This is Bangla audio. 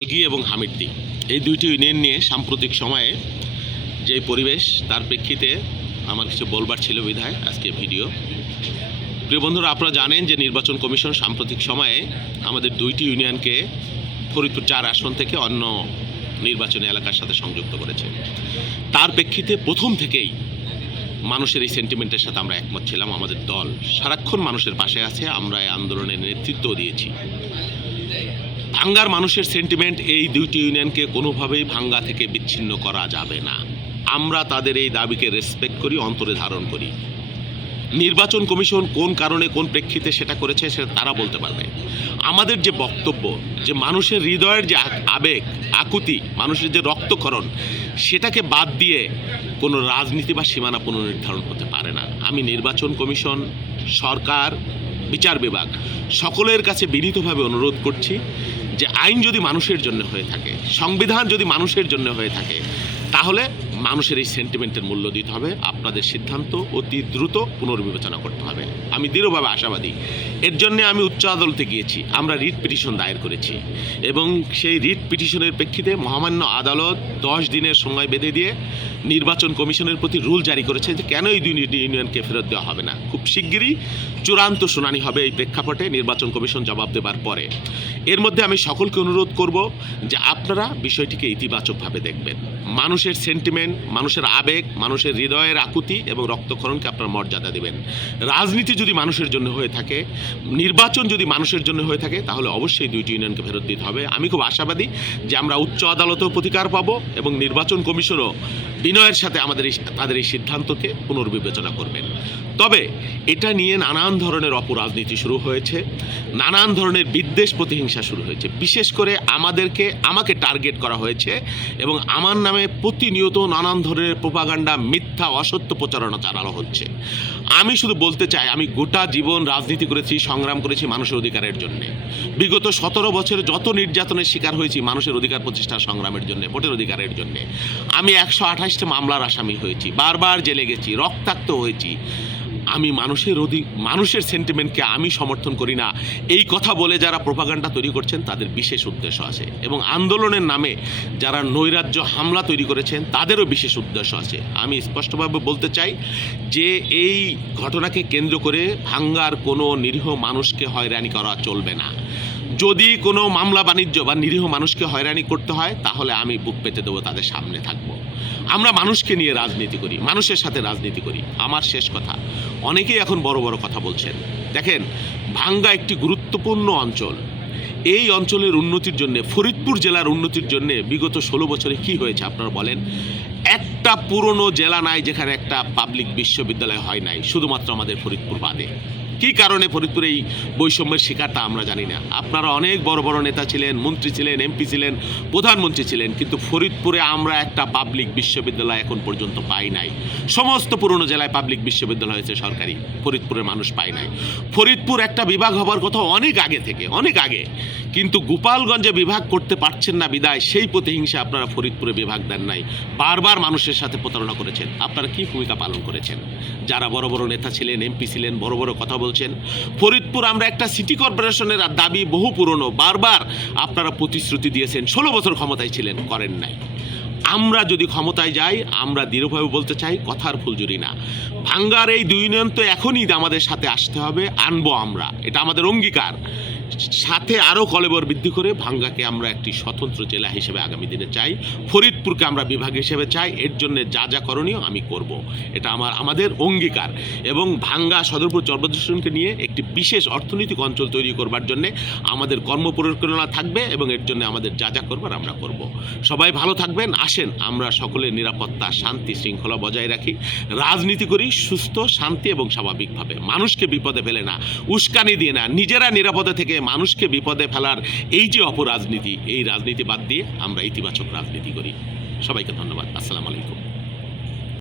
গি এবং হামিরদি এই দুইটি ইউনিয়ন নিয়ে সাম্প্রতিক সময়ে যে পরিবেশ তার প্রেক্ষিতে আমার কিছু বলবার ছিল বিধায় আজকে ভিডিও। প্রিয় বন্ধুরা, আপনারা জানেন যে নির্বাচন কমিশন সাম্প্রতিক সময়ে আমাদের দুইটি ইউনিয়নকে ফরিদপুর ৪ আসন থেকে অন্য নির্বাচনী এলাকার সাথে সংযুক্ত করেছে। তার প্রেক্ষিতে প্রথম থেকেই মানুষের এই সেন্টিমেন্টের সাথে আমরা একমত ছিলাম। আমাদের দল সারাক্ষণ মানুষের পাশে আছে, আমরা এই আন্দোলনের নেতৃত্ব দিয়েছি। ভাঙ্গার মানুষের সেন্টিমেন্ট, এই দুইটি ইউনিয়নকে কোনোভাবেই ভাঙ্গা থেকে বিচ্ছিন্ন করা যাবে না। আমরা তাদের এই দাবিকে রেসপেক্ট করি, অন্তরে ধারণ করি। নির্বাচন কমিশন কোন কারণে কোন প্রেক্ষিতে সেটা করেছে সেটা তারা বলতে পারবে। আমাদের যে বক্তব্য, যে মানুষের হৃদয়ের যে আবেগ আকুতি, মানুষের যে রক্তক্ষরণ, সেটাকে বাদ দিয়ে কোনো রাজনীতি বা সীমানা পুনর্নির্ধারণ হতে পারে না। আমি নির্বাচন কমিশন, সরকার, বিচার বিভাগ সকলের কাছে বিনীতভাবে অনুরোধ করছি যে আইন যদি মানুষের জন্য হয়ে থাকে, সংবিধান যদি মানুষের জন্য হয়ে থাকে, তাহলে মানুষের এই সেন্টিমেন্টের মূল্য দিতে হবে। আপনাদের সিদ্ধান্ত অতি দ্রুত পুনর্বিবেচনা করতে হবে। আমি দৃঢ়ভাবে আশাবাদী। এর জন্য আমি উচ্চ আদালতে গিয়েছি, আমরা রিট পিটিশন দায়ের করেছি এবং সেই রিট পিটিশনের প্রেক্ষিতে মহামান্য আদালত 10 দিনের সময় বেঁধে দিয়ে নির্বাচন কমিশনের প্রতি রুল জারি করেছে যে কেন এই দুই ইউনিয়নকে ফেরত দেওয়া হবে না। খুব শিগগিরই চূড়ান্ত শুনানি হবে এই প্রেক্ষাপটে, নির্বাচন কমিশন জবাব দেবার পরে। এর মধ্যে আমি সকলকে অনুরোধ করব যে আপনারা বিষয়টিকে ইতিবাচকভাবে দেখবেন। মানুষের সেন্টিমেন্ট, মানুষের আবেগ, মানুষের হৃদয়ের আকুতি এবং রক্তক্ষরণকে আপনারা মর্যাদা দেবেন। রাজনীতি যদি মানুষের জন্য হয়ে থাকে, নির্বাচন যদি মানুষের জন্য হয়ে থাকে, তাহলে অবশ্যই দুইটি ইউনিয়নকে ফেরত দিতে হবে। আমি খুব আশাবাদী যে আমরা উচ্চ আদালতেও প্রতিকার পাবো এবং নির্বাচন কমিশনও বিনয়ের সাথে তাদের এই সিদ্ধান্তকে পুনর্বিবেচনা করবেন। তবে এটা নিয়ে নানান ধরনের অপরাজনীতি শুরু হয়েছে, নানান ধরনের বিদ্বেষ প্রতিহিংসা শুরু হয়েছে। বিশেষ করে আমাকে টার্গেট করা হয়েছে এবং আমার নামে প্রতিনিয়ত নানান ধরনের প্রোপাগান্ডা, মিথ্যা অসত্য প্রচারণা চালানো হচ্ছে। আমি শুধু বলতে চাই, আমি গোটা জীবন রাজনীতি করেছি, সংগ্রাম করেছি মানুষের অধিকারের জন্য। বিগত 17 বছরে যত নির্যাতনের শিকার হয়েছি মানুষের অধিকার প্রতিষ্ঠার সংগ্রামের জন্য, ভোটের অধিকারের জন্য। আমি 128টা মামলার আসামি হয়েছি, বারবার জেলে গেছি, রক্তাক্ত হয়েছি। আমি মানুষের সেন্টিমেন্টকে আমি সমর্থন করি না, এই কথা বলে যারা প্রোপাগান্ডা তৈরি করছেন তাদের বিশেষ উদ্দেশ্য আছে এবং আন্দোলনের নামে যারা নৈরাজ্য হামলা তৈরি করেছেন তাদেরও বিশেষ উদ্দেশ্য আছে। আমি স্পষ্টভাবে বলতে চাই যে এই ঘটনাকে কেন্দ্র করে ভাঙ্গার কোনো নিরীহ মানুষকে হয়রানি করা চলবে না। যদি কোনো মামলা বাণিজ্য বা নিরীহ মানুষকে হয়রানি করতে হয়, তাহলে আমি বুক পেতে দেবো, তাদের সামনে থাকবো। আমরা মানুষকে নিয়ে রাজনীতি করি, মানুষের সাথে রাজনীতি করি। আমার শেষ কথা, অনেকেই এখন বড় বড় কথা বলছেন। দেখেন, ভাঙ্গা একটি গুরুত্বপূর্ণ অঞ্চল। এই অঞ্চলের উন্নতির জন্য, ফরিদপুর জেলার উন্নতির জন্য বিগত 16 বছরে কি হয়েছে আপনারা বলেন? একটা পুরনো জেলা নাই যেখানে একটা পাবলিক বিশ্ববিদ্যালয় হয় নাই, শুধুমাত্র আমাদের ফরিদপুর বাদে। কী কারণে ফরিদপুর এই বৈষম্যের শিকারটা আমরা জানি না। আপনারা অনেক বড় বড় নেতা ছিলেন, মন্ত্রী ছিলেন, এমপি ছিলেন, প্রধানমন্ত্রী ছিলেন, কিন্তু ফরিদপুরে আমরা একটা পাবলিক বিশ্ববিদ্যালয় এখন পর্যন্ত পাই নাই। সমস্ত পুরনো জেলায় পাবলিক বিশ্ববিদ্যালয় হয়েছে সরকারি, ফরিদপুরের মানুষ পায় নাই। ফরিদপুর একটা বিভাগ হবার কথা অনেক আগে থেকে, অনেক আগে, কিন্তু গোপালগঞ্জে বিভাগ করতে পারছেন না বিদায় সেই প্রতিহিংসা আপনারা ফরিদপুরে বিভাগ দেন নাই। বারবার মানুষের সাথে প্রতারণা করেছেন। আপনারা কি ভূমিকা পালন করেছেন? যারা বড় বড় নেতা ছিলেন, এমপি ছিলেন, বড় বড় কথা বলছেন। ফরিদপুর আমরা একটা সিটি কর্পোরেশনের দাবি বহু পুরনো, বারবার আপনারা প্রতিশ্রুতি দিয়েছেন, 16 বছর ক্ষমতায় ছিলেন, করেন নাই। আমরা যদি ক্ষমতায় যাই, আমরা দৃঢ়ভাবে বলতে চাই, কথার ফুলঝুরি না। ভাঙ্গার এই দুই ইউনিয়ন তো এখনই আমাদের সাথে আসতে হবে, আনবো আমরা, এটা আমাদের অঙ্গীকার। সাথে আরও কলেবর বৃদ্ধি করে ভাঙ্গাকে আমরা একটি স্বতন্ত্র জেলা হিসেবে আগামী দিনে চাই, ফরিদপুরকে আমরা বিভাগ হিসেবে চাই। এর জন্য যা যা করণীয় আমি করব, এটা আমাদের অঙ্গীকার। এবং ভাঙ্গা সদরপুর চর্বদূষণকে নিয়ে একটি বিশেষ অর্থনৈতিক অঞ্চল তৈরি করবার জন্য আমাদের কর্মপরিকল্পনা থাকবে এবং এর জন্য আমাদের যা যা করবার আমরা করব। সবাই ভালো থাকবেন। আসেন আমরা সকলের নিরাপত্তা, শান্তি, শৃঙ্খলা বজায় রাখি, রাজনীতি করি সুস্থ, শান্তি এবং স্বাভাবিকভাবে, মানুষকে বিপদে ফেলে না, উস্কানি দিয়ে না, নিজেরা নিরাপদে থেকে মানুষকে বিপদে ফেলার এই যে অপরাজনীতি, এই রাজনীতি বাদ দিয়ে আমরা ইতিবাচক রাজনীতি করি। সবাইকে ধন্যবাদ। আসসালামু আলাইকুম।